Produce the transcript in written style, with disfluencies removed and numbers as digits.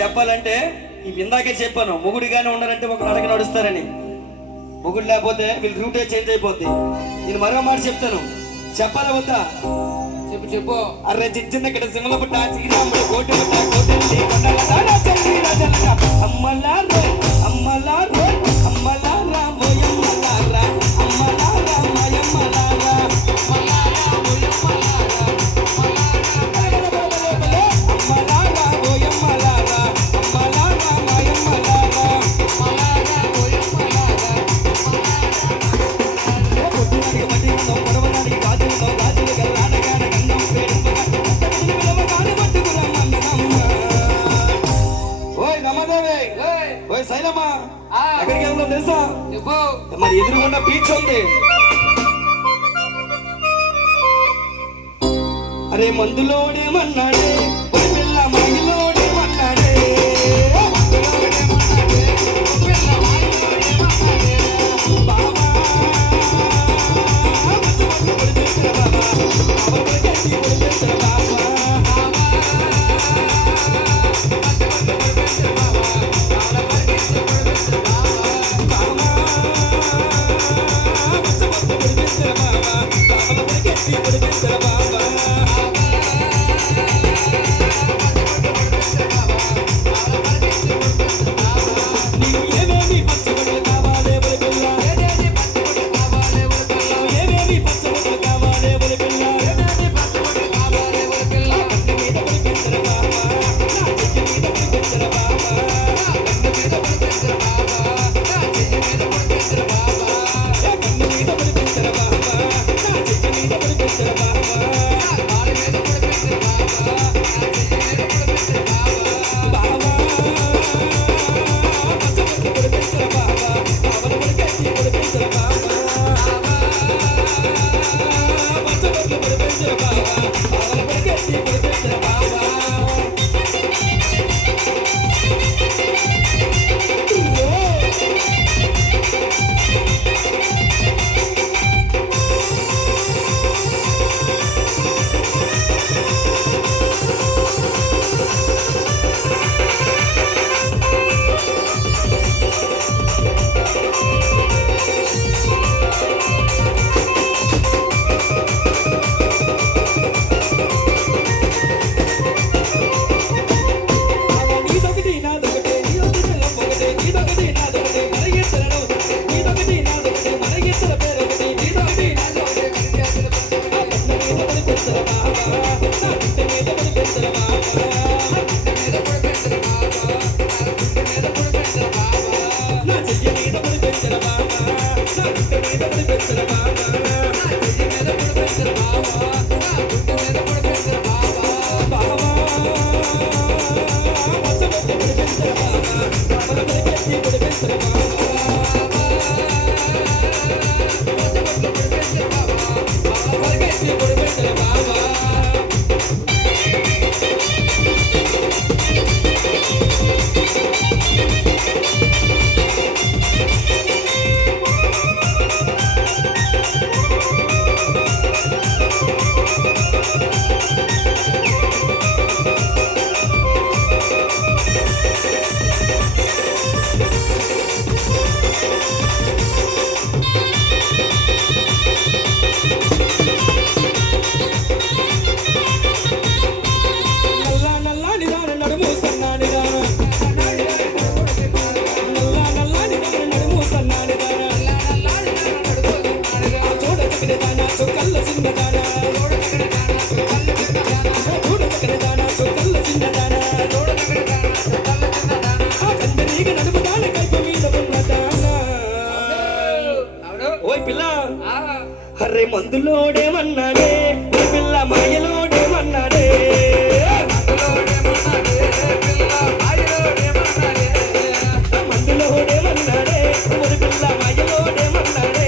చెప్పాలంటే ఇందాకే చెప్పాను, మొగుడిగానే ఉన్నారంటే ఒక నడక నడుస్తారని. మొగుడు లేకపోతే వీళ్ళు రూటే చేంజ్ అయిపోద్ది. నేను మరో మాట చెప్తాను, చెప్పాలా వద్దా? చెప్పు చెప్పు. అర్రే చిన్న ఇక్కడ సింహల పుట్ట శ్రీరాముడు కోటి పుట్ట కోటెల్లి కొండల చల్లి రాజలక అమ్మలారా అమ్మలారా అమ్మలారా మోయమ్మలారా అమ్మలారా మయమ్మలారా అమ్మలారా మోయమ్మలారా అమ్మలారా మోయమ్మలారా అమ్మలారా మయమ్మలారా అమ్మలారా మోయమ్మలారా పొట్టునాడికి మట్టిలో పొడవనాడికి గాజులో గాజులు గల్లాడగాడ గంధం పేరుగా విలువ కాని పట్టుకురమ్మన్నదమ్మ. ఓయ్ రమాదేవి, ఓయ్ శైలమ్మ, ఎక్కడికి వెళ్తాం తెలుసా? మరి ఎదురుగుండా బీచ్ ఉంది. అరే మందులోడేమన్నాడే పిల్ల మైలోడేమన్నాడే అరే మందులోడేమన్నాడే పిల్ల మాయలోడేమన్నాడే మందులోడేమన్నాడే పిల్ల మాయలోడేమన్నాడే